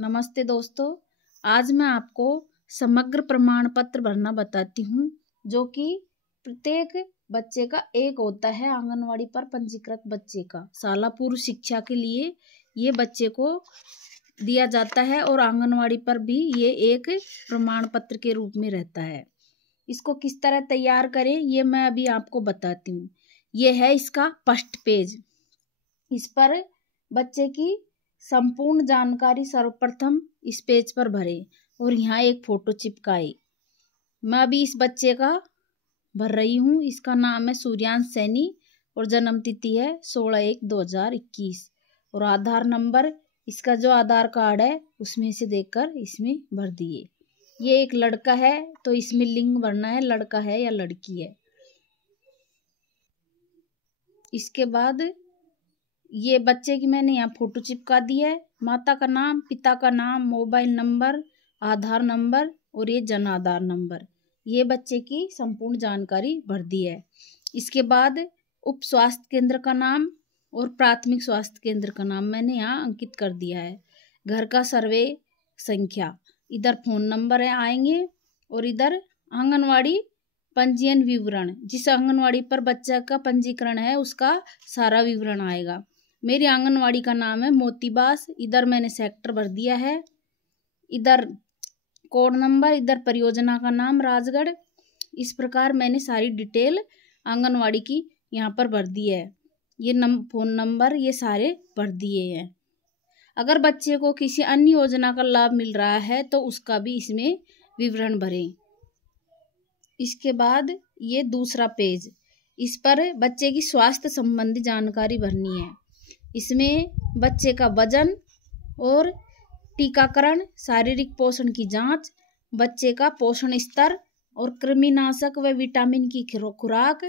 नमस्ते दोस्तों, आज मैं आपको समग्र प्रमाण पत्र भरना बताती हूँ, जो कि प्रत्येक बच्चे का एक होता है। आंगनवाड़ी पर पंजीकृत बच्चे का शाला पूर्व शिक्षा के लिए ये बच्चे को दिया जाता है और आंगनवाड़ी पर भी ये एक प्रमाण पत्र के रूप में रहता है। इसको किस तरह तैयार करें ये मैं अभी आपको बताती हूँ। ये है इसका फर्स्ट पेज। इस पर बच्चे की संपूर्ण जानकारी सर्वप्रथम इस पेज पर भरें और यहाँ एक फोटो चिपकाए। मैं अभी इस बच्चे का भर रही हूँ। इसका नाम है सूर्यांश सैनी और जन्म तिथि है 16/1/2021 और आधार नंबर इसका जो आधार कार्ड है उसमें से देखकर इसमें भर दिए। ये एक लड़का है तो इसमें लिंग भरना है, लड़का है या लड़की है। इसके बाद ये बच्चे की मैंने यहाँ फोटो चिपका दी है। माता का नाम, पिता का नाम, मोबाइल नंबर, आधार नंबर और ये जन आधार नंबर, ये बच्चे की संपूर्ण जानकारी भर दी है। इसके बाद उप स्वास्थ्य केंद्र का नाम और प्राथमिक स्वास्थ्य केंद्र का नाम मैंने यहाँ अंकित कर दिया है। घर का सर्वे संख्या, इधर फोन नंबर है आएंगे और इधर आंगनवाड़ी पंजीयन विवरण, जिस आंगनवाड़ी पर बच्चा का पंजीकरण है उसका सारा विवरण आएगा। मेरी आंगनवाड़ी का नाम है मोतीबास, इधर मैंने सेक्टर भर दिया है, इधर कोड नंबर, इधर परियोजना का नाम राजगढ़। इस प्रकार मैंने सारी डिटेल आंगनवाड़ी की यहाँ पर भर दी है। ये फोन नंबर ये सारे भर दिए हैं। अगर बच्चे को किसी अन्य योजना का लाभ मिल रहा है तो उसका भी इसमें विवरण भरें। इसके बाद ये दूसरा पेज, इस पर बच्चे की स्वास्थ्य संबंधी जानकारी भरनी है। इसमें बच्चे का वजन और टीकाकरण, शारीरिक पोषण की जांच, बच्चे का पोषण स्तर और कृमिनाशक व विटामिन की खुराक,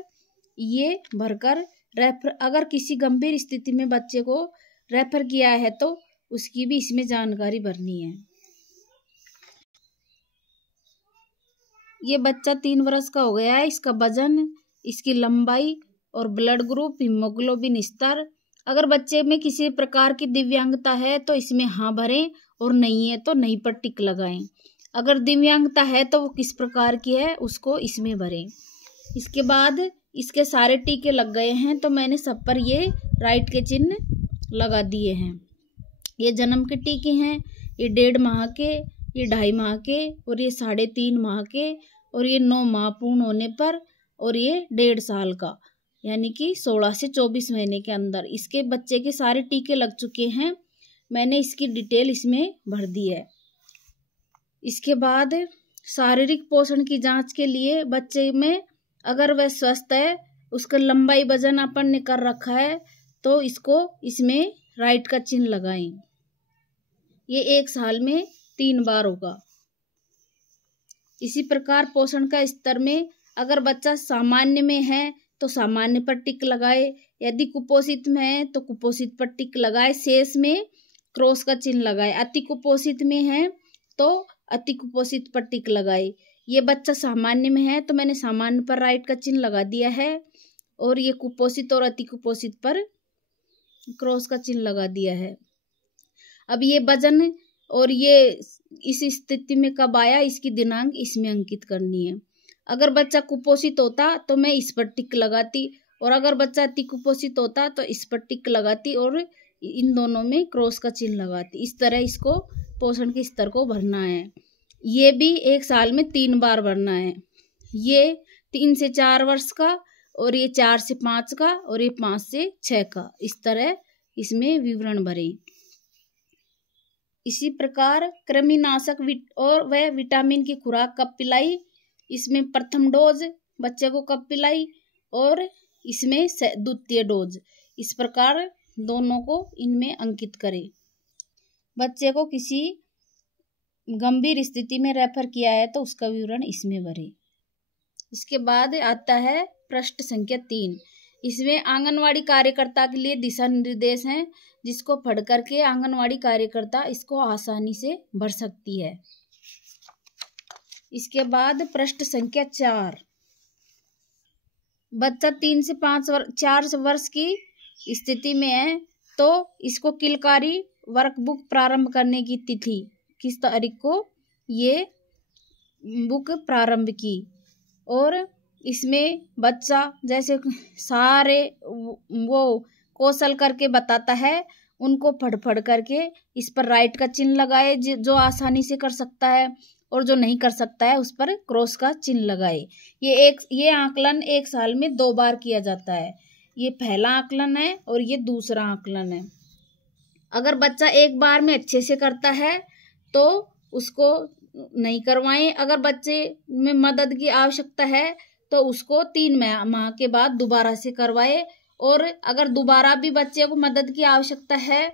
ये भरकर रेफर, अगर किसी गंभीर स्थिति में बच्चे को रेफर किया है तो उसकी भी इसमें जानकारी भरनी है। ये बच्चा 3 वर्ष का हो गया है। इसका वजन, इसकी लंबाई और ब्लड ग्रुप, हीमोग्लोबिन स्तर। अगर बच्चे में किसी प्रकार की दिव्यांगता है तो इसमें हाँ भरें और नहीं है तो नहीं पर टिक लगाएं। अगर दिव्यांगता है तो वो किस प्रकार की है उसको इसमें भरें। इसके बाद इसके सारे टीके लग गए हैं तो मैंने सब पर ये राइट के चिन्ह लगा दिए हैं। ये जन्म के टीके हैं, ये 1.5 माह के, ये 2.5 माह के और ये 3.5 माह के और ये 9 माह पूर्ण होने पर और ये 1.5 साल का, यानी कि 16 से 24 महीने के अंदर इसके बच्चे के सारे टीके लग चुके हैं। मैंने इसकी डिटेल इसमें भर दी है। इसके बाद शारीरिक पोषण की जांच के लिए बच्चे में अगर वह स्वस्थ है, उसका लंबाई वजन अपन ने कर रखा है तो इसको इसमें राइट का चिन्ह लगाएं। ये 1 साल में 3 बार होगा। इसी प्रकार पोषण का स्तर में अगर बच्चा सामान्य में है तो सामान्य पर टिक लगाए, यदि कुपोषित में है तो कुपोषित पर टिक लगाए, शेष में क्रॉस का चिन्ह लगाए। अति कुपोषित में है तो अति कुपोषित पर टिक लगाए। ये बच्चा सामान्य में है तो मैंने सामान्य पर राइट का चिन्ह लगा दिया है और ये कुपोषित और अति कुपोषित पर क्रॉस का चिन्ह लगा दिया है। अब ये वजन और ये इस स्थिति में कब आया इसकी दिनांक इसमें अंकित करनी है। अगर बच्चा कुपोषित होता तो मैं इस पर टिक लगाती और अगर बच्चा अति कुपोषित होता तो इस पर टिक लगाती और इन दोनों में क्रॉस का चिन्ह लगाती। इस तरह इसको पोषण के स्तर को भरना है। ये भी 1 साल में 3 बार भरना है। ये 3 से 4 वर्ष का और ये 4 से 5 का और ये 5 से 6 का, इस तरह इसमें विवरण भरें। इसी प्रकार कृमिनाशक और वह विटामिन की खुराक कब पिलाई, इसमें प्रथम डोज बच्चे को कब पिलाई और इसमें द्वितीय डोज, इस प्रकार दोनों को इनमें अंकित करें। बच्चे को किसी गंभीर स्थिति में रेफर किया है तो उसका विवरण इसमें भरें। इसके बाद आता है पृष्ठ संख्या 3। इसमें आंगनवाड़ी कार्यकर्ता के लिए दिशा निर्देश हैं, जिसको पढ़ करके आंगनवाड़ी कार्यकर्ता इसको आसानी से भर सकती है। इसके बाद पृष्ठ संख्या 4, बच्चा 4 वर्ष की स्थिति में है तो इसको किलकारी वर्कबुक प्रारंभ करने की तिथि, किस तारीख को ये बुक प्रारंभ की। और इसमें बच्चा जैसे सारे वो कौशल करके बताता है, उनको पढ़ करके इस पर राइट का चिन्ह लगाए, जो आसानी से कर सकता है, और जो नहीं कर सकता है उस पर क्रॉस का चिन्ह लगाए। ये आकलन एक साल में 2 बार किया जाता है। ये पहला आकलन है और ये दूसरा आकलन है। अगर बच्चा एक बार में अच्छे से करता है तो उसको नहीं करवाएं। अगर बच्चे में मदद की आवश्यकता है तो उसको 3 माह के बाद दोबारा से करवाए। और अगर दोबारा भी बच्चे को मदद की आवश्यकता है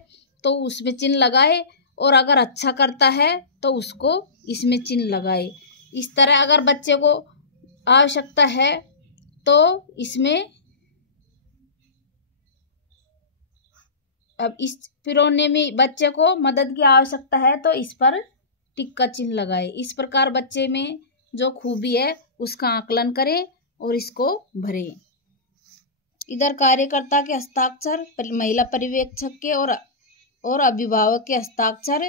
तो उसमें चिन्ह लगाए, और अगर अच्छा करता है तो उसको इसमें चिन्ह लगाए। इस तरह अगर बच्चे को आवश्यकता है तो इसमें, अब इस पिरोने में बच्चे को मदद की आवश्यकता है तो इस पर टिक का चिन्ह लगाए। इस प्रकार बच्चे में जो खूबी है उसका आकलन करें और इसको भरें। इधर कार्यकर्ता के हस्ताक्षर, महिला पर्यवेक्षक के और अभिभावक के हस्ताक्षर,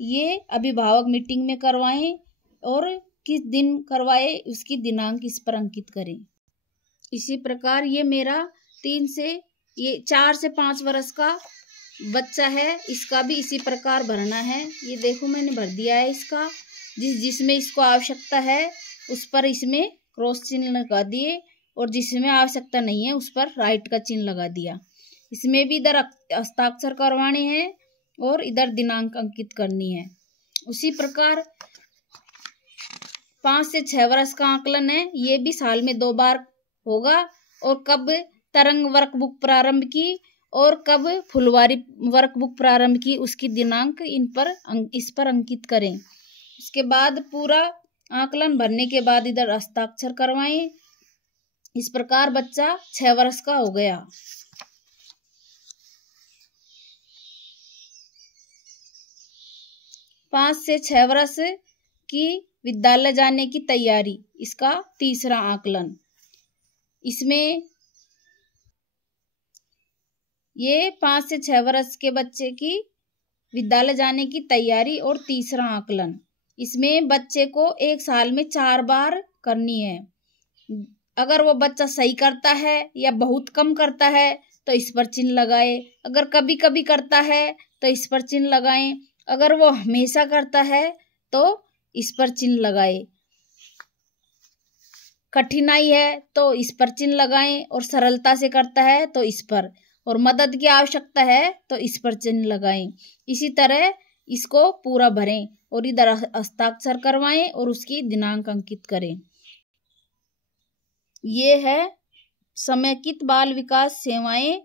ये अभिभावक मीटिंग में करवाएं और किस दिन करवाए उसकी दिनांक इस पर अंकित करें। इसी प्रकार ये मेरा 4 से 5 वर्ष का बच्चा है, इसका भी इसी प्रकार भरना है। ये देखो मैंने भर दिया है इसका, जिसमें इसको आवश्यकता है उस पर इसमें क्रॉस चिन्ह लगा दिए, और जिसमें आवश्यकता नहीं है उस पर राइट का चिन्ह लगा दिया। इसमें भी इधर हस्ताक्षर करवाने हैं और इधर दिनांक अंकित करनी है। उसी प्रकार 5 से 6 वर्ष का आकलन है, ये भी साल में 2 बार होगा। और कब तरंग वर्कबुक प्रारंभ की और कब फुलवारी वर्कबुक प्रारंभ की उसकी दिनांक इस पर अंकित करें। उसके बाद पूरा आकलन भरने के बाद इधर हस्ताक्षर करवाएं। इस प्रकार बच्चा 6 वर्ष का हो गया। पाँच से 6 वर्ष की विद्यालय जाने की तैयारी, इसका तीसरा आकलन। इसमें ये 5 से 6 वर्ष के बच्चे की विद्यालय जाने की तैयारी और तीसरा आकलन। इसमें बच्चे को एक साल में 4 बार करनी है। अगर वो बच्चा सही करता है या बहुत कम करता है तो इस पर चिन्ह लगाए। अगर कभी कभी करता है तो इस पर चिन्ह लगाएं। अगर वो हमेशा करता है तो इस पर चिन्ह लगाए। कठिनाई है तो इस पर चिन्ह लगाएं, और सरलता से करता है तो इस पर, और मदद की आवश्यकता है तो इस पर चिन्ह लगाएं। इसी तरह इसको पूरा भरें और इधर हस्ताक्षर करवाएं और उसकी दिनांक अंकित करें। ये है समेकित बाल विकास सेवाएं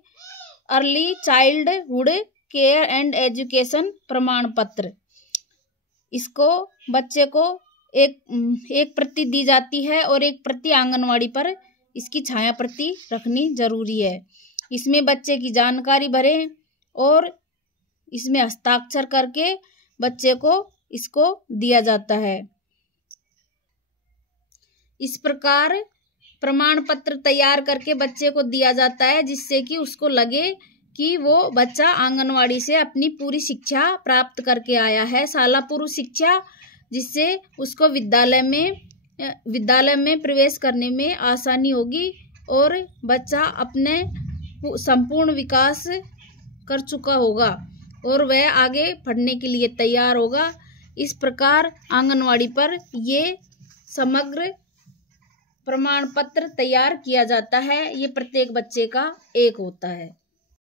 early childhood care and education प्रमाण पत्र। इसको बच्चे को एक प्रति दी जाती है और एक प्रति आंगनवाड़ी पर इसकी छाया प्रति रखनी जरूरी है। इसमें बच्चे की जानकारी भरें और इसमें हस्ताक्षर करके बच्चे को इसको दिया जाता है। इस प्रकार प्रमाण पत्र तैयार करके बच्चे को दिया जाता है, जिससे कि उसको लगे कि वो बच्चा आंगनवाड़ी से अपनी पूरी शिक्षा प्राप्त करके आया है, शाला पूर्व शिक्षा, जिससे उसको विद्यालय में प्रवेश करने में आसानी होगी और बच्चा अपने संपूर्ण विकास कर चुका होगा और वह आगे पढ़ने के लिए तैयार होगा। इस प्रकार आंगनवाड़ी पर ये समग्र प्रमाण पत्र तैयार किया जाता है। ये प्रत्येक बच्चे का एक होता है।